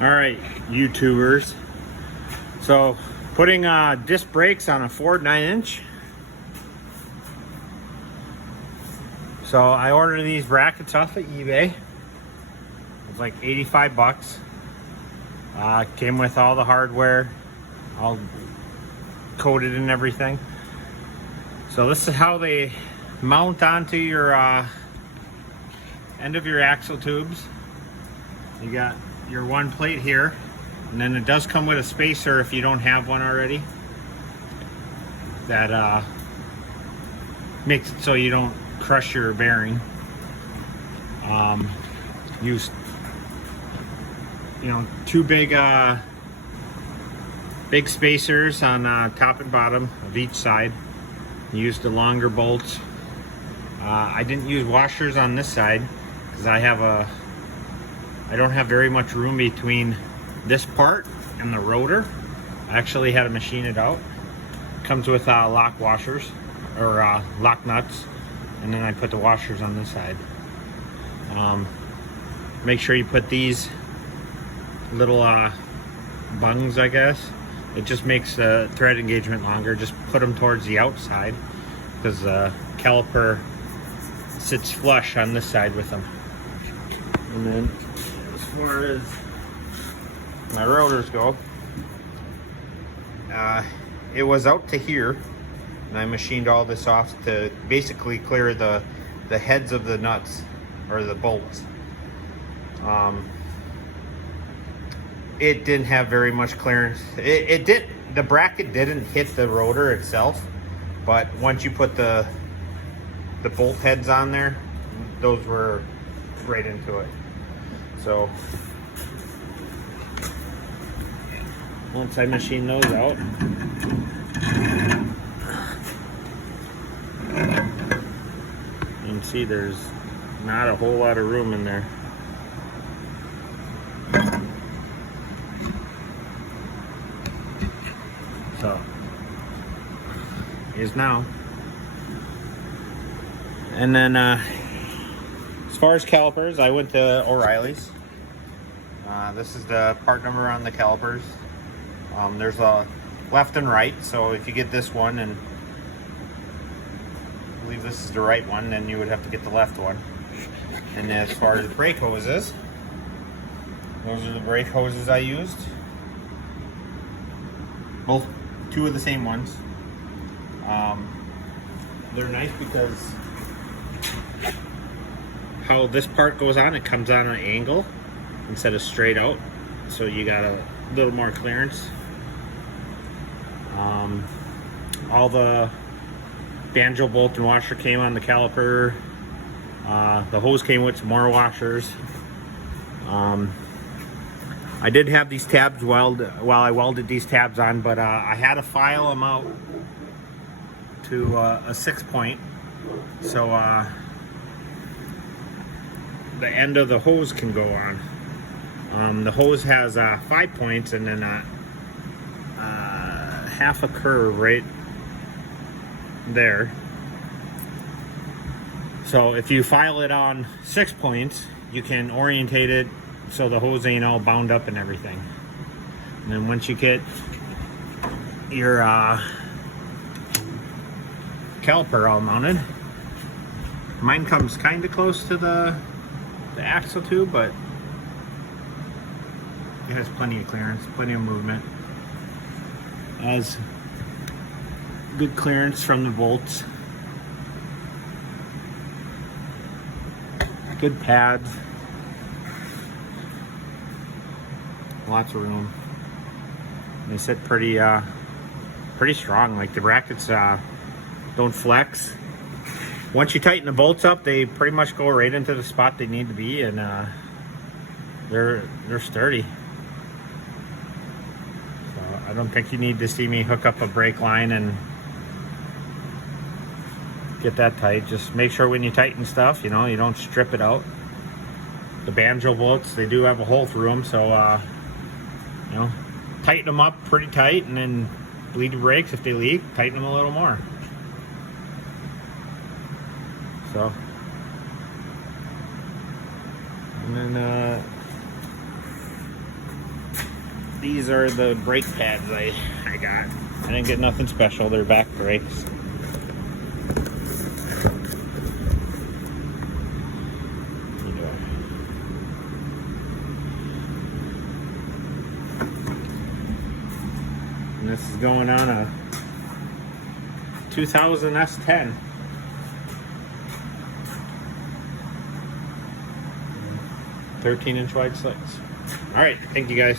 Alright, YouTubers. So, putting disc brakes on a Ford 9-inch. So, I ordered these brackets off of eBay. It was like 85 bucks. Came with all the hardware, all coated and everything. So, this is how they mount onto your end of your axle tubes. You got your one plate here, and then it does come with a spacer if you don't have one already. That makes it so you don't crush your bearing. Use, two big spacers on top and bottom of each side. Use the longer bolts. I didn't use washers on this side because I don't have very much room between this part and the rotor. I actually had to machine it out. Comes with lock washers or lock nuts, and then I put the washers on this side. Make sure you put these little bungs, I guess. It just makes the thread engagement longer. Just put them towards the outside because the caliper sits flush on this side with them. And then as far as my rotors go, it was out to here, and I machined all this off to basically clear the heads of the nuts or the bolts. It didn't have very much clearance. The bracket didn't hit the rotor itself, but once you put the bolt heads on there, those were right into it. So once I machine those out, you can see there's not a whole lot of room in there. So is now. And then as far as calipers, I went to O'Reilly's. This is the part number on the calipers. There's a left and right, so if you get this one, and I believe this is the right one, then you would have to get the left one. And as far as the brake hoses, those are the brake hoses I used. Two of the same ones. They're nice because how this part goes on, it comes on an angle instead of straight out, so you got a little more clearance. All the banjo bolt and washer came on the caliper. The hose came with some more washers. I did have these tabs while I welded these tabs on, but I had to file them out to a 6-point, so the end of the hose can go on. The hose has 5 points and then half a curve right there. So if you file it on 6 points, you can orientate it so the hose ain't all bound up and everything. And then once you get your caliper all mounted, mine comes kind of close to the axle tube, but it has plenty of clearance, plenty of movement. It has good clearance from the bolts. Good pads. Lots of room. They sit pretty strong. Like the brackets don't flex. Once you tighten the bolts up, they pretty much go right into the spot they need to be, and they're sturdy. So I don't think you need to see me hook up a brake line and get that tight. Just make sure when you tighten stuff, you don't strip it out. The banjo bolts, they do have a hole through them, so tighten them up pretty tight, and then bleed the brakes. If they leak, tighten them a little more. So, and then these are the brake pads I got. I didn't get nothing special. They're back brakes. And this is going on a 2000 S10. "13" inch wide slicks. All right, thank you guys.